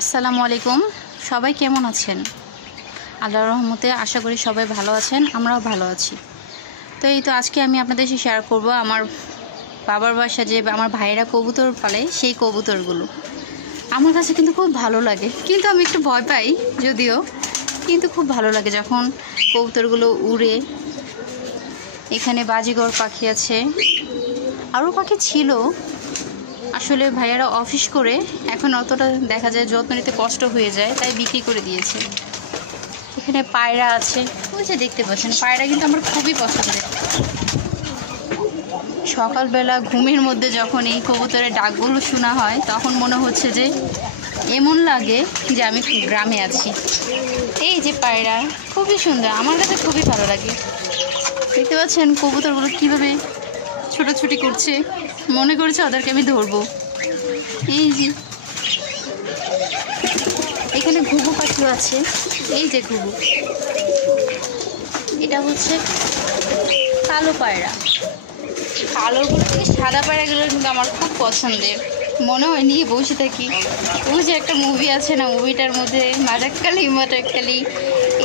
আসসালামু আলাইকুম। সবাই কেমন আছেন? আল্লাহর রহমতে আশা করি সবাই ভালো আছেন, আমরাও ভালো আছি। তো এই তো আজকে আমি আপনাদের সাথে শেয়ার করব আমার বাবার বাসা যে আমার ভাইয়েরা কবুতর পালে সেই কবুতরগুলো। আমার কাছে কিন্তু খুব ভালো লাগে, কিন্তু আমি একটু ভয় পাই যদিও, কিন্তু খুব ভালো লাগে যখন কবুতরগুলো উড়ে। এখানে বাজিগর পাখি আছে, আরও পাখি ছিল। আসলে ভাইয়ারা অফিস করে এখন অতটা দেখা যায় যত্ন নিতে কষ্ট হয়ে যায়, তাই বিক্রি করে দিয়েছে। এখানে পায়রা আছে, ওই যে দেখতে পাচ্ছেন পায়রা কিন্তু আমার খুবই পছন্দের। সকালবেলা ঘুমের মধ্যে যখন এই কবুতরের ডাকগুলো শোনা হয় তখন মনে হচ্ছে যে এমন লাগে যে আমি গ্রামে আছি। এই যে পায়রা খুবই সুন্দর, আমার কাছে খুবই ভালো লাগে। দেখতে পাচ্ছেন কবুতরগুলো কীভাবে ছোটাছুটি করছে, মনে করছে ওদেরকে আমি ধরবো। এই যে এখানে ঘুঘু পাখিও আছে, এই যে ঘুঘু, এটা হচ্ছে কালো পায়রা। কালোগুলো থেকে সাদা পায়রাগুলো কিন্তু আমার খুব পছন্দের, মনে হয় নিয়ে বসে থাকি। ওই যে একটা মুভি আছে না, মুভিটার মধ্যে মাটাক্কালি মাটাক্কালি,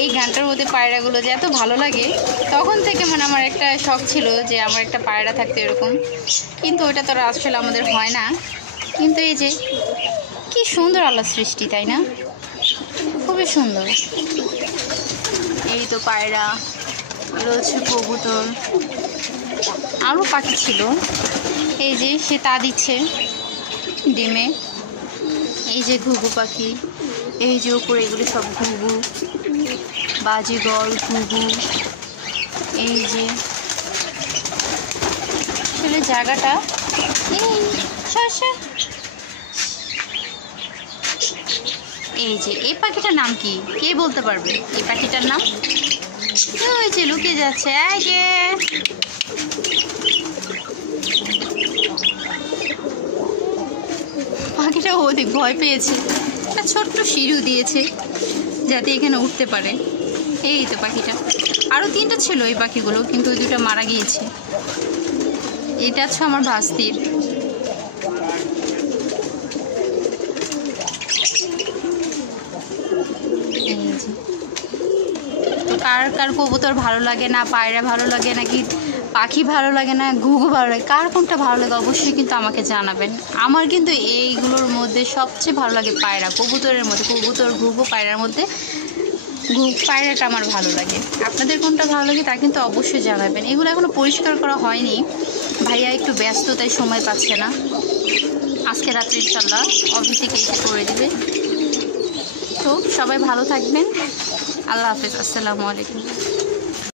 এই গানটার মধ্যে পায়রাগুলো যে এত ভালো লাগে, তখন থেকে মানে আমার একটা শখ ছিল যে আমার একটা পায়রা থাকতে এরকম, কিন্তু ওইটা তো আসলে আমাদের হয় না। কিন্তু এই যে কি সুন্দর আল্লাহ সৃষ্টি, তাই না? খুবই সুন্দর। এই তো পায়রা, এগুলো হচ্ছে কবুতর, আরও পাখি ছিল। এই যে সে তা দিচ্ছে ডিমে। এই যে ঘুঘু পাখি, এই যে উপরে এগুলি সব ঘুঘু, বাজিগর, ঘুঘু। এই যে আসলে জায়গাটা এই যে এই পাখিটার নাম কি, কে বলতে পারবে এই পাখিটার নাম? ওই যে লুকিয়ে যাচ্ছে, এই যে পাখিটা অধিক ভয় পেয়েছে, একটা ছোট্ট সিঁড়ি দিয়েছে যাতে এখানে উঠতে পারে। এই তো পাখিটা, আরও 3টা ছিল এই পাখিগুলো, কিন্তু ওই 2টা মারা গিয়েছে। এটা হচ্ছে আমার ভাস্তির। তো কার কার কবুতর ভালো লাগে না, পায়রা ভালো লাগে নাকি পাখি ভালো লাগে না ঘুঘু ভালো লাগে, কার কোনটা ভালো লাগে অবশ্যই কিন্তু আমাকে জানাবেন। আমার কিন্তু এইগুলোর মধ্যে সবচেয়ে ভালো লাগে পায়রা, কবুতরের মধ্যে কবুতর, ঘুঘু, পায়রার মধ্যে পায়রাটা আমার ভালো লাগে। আপনাদের কোনটা ভালো লাগে তা কিন্তু অবশ্যই জানাবেন। এগুলো এখনও পরিষ্কার করা হয়নি, ভাইয়া একটু ব্যস্ত তাই সময় পাচ্ছে না। আজকে রাত্রে ইনশাল্লাহ অফিস থেকে এসে করে দেবে। তো সবাই ভালো থাকবেন, আল্লাহ হাফেজ, আসসালামু আলাইকুম।